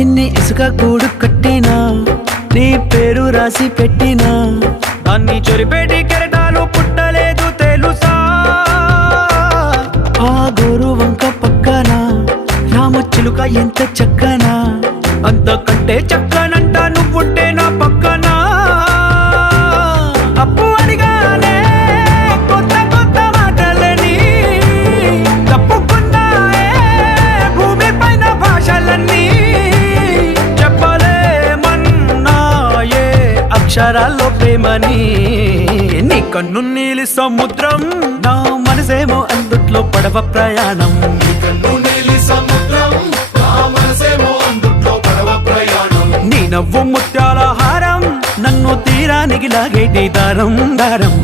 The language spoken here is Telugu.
చిన్ని ఇసుక గూడు కట్టినా, నీ పేరు రాసి పెట్టినా, దాన్ని చొరిపేటి కెరటాలు పుట్టలేదు తెలుసా. ఆ గోరు వంక పక్కన రామచిలుక ఎంత చక్కనా, అంతకంటే చక్కనంట నువ్వుంటే నా పక్కన. అప్పు అడిగానే కొత్త కొత్త మాటలని, తప్పుకున్నాయే భూమి పైన భాషలన్నీ, చెప్పలేమన్నాయే అక్షరాల్లో ప్రేమని. నీ కన్ను నీలి సముద్రం, నా మనసేమో అందుట్లో పడవ ప్రయాణం. నీ నవ్వు ముత్యాల హారం, నన్ను తీరానికి లాగేటి దారం దారం.